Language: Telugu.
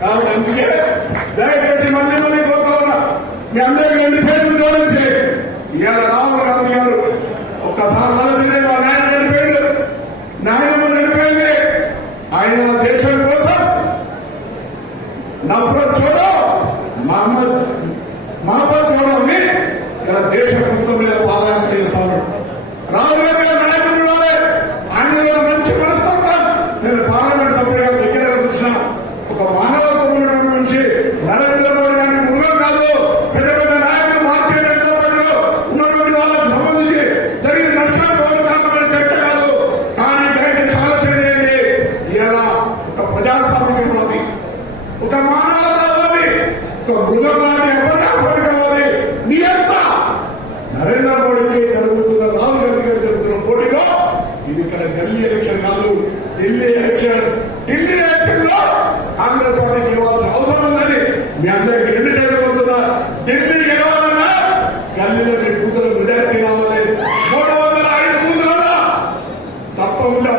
కాబట్టి అందుకే దయచేసి మళ్ళీ కోరుతా ఉన్నా, మీ అందరికీ 2 చేతులు జోడించి ఇవాళ రాహుల్ గాంధీ గారు ఒక్కసారి ఆలోచన వాళ్ళ ఆయన చనిపోయింది, నాయనమ్మ చనిపోయింది, ఆయన దేశం కోసం నఫరత్ చూడో మహమ్మద్ చూడో అని ఇలా దేశం మొత్తం మీద పాదయాత్ర చేస్తా ఉన్నాడు. రాహుల్ గాంధీ గారు నాయకుడు ఇవ్వాలి, ఆయన మంచి మనస్తత్వం. నేను పార్లమెంట్ సభ్యుడిగా దగ్గర వచ్చిన ఒక మానవత్వం ఉన్నటువంటి మనిషి నరేంద్ర మోడీ గారిని మృగం కాదు. పెద్ద పెద్ద నాయకులు భారతీయ జనతా పార్టీలో ఉన్నటువంటి వాళ్ళకు సంబంధించి జరిగిన నష్టాలు కారణమైన చర్చ కాదు. కానీ దయచేసి ఆలోచన చేయండి, ఇలా ఒక ప్రజాస్వామికవాది, ఒక మానవతావాది, ఒక మృగం లాంటి అప్రజాస్వామికవాది నియంత నరేంద్ర మోడీకి జరుగుతున్న రాహుల్ గాంధీ గారు జరుగుతున్న పోటీలో ఇది ఇక్కడ ఢిల్లీ ఎలక్షన్ కాదు, ఢిల్లీ ఎలక్షన్. ఢిల్లీ ఎలక్షన్ లో కాంగ్రెస్ పార్టీ గెలవాల్సిన అవసరం ఉందని మీ అందరికీ 2 చేతులు ఉంటుందా? ఢిల్లీ గెలవాలన్నా ఢిల్లీలో 2 బూతులు మెజారిటీ కావాలి. 305 బూతులన్నా తప్పకుండా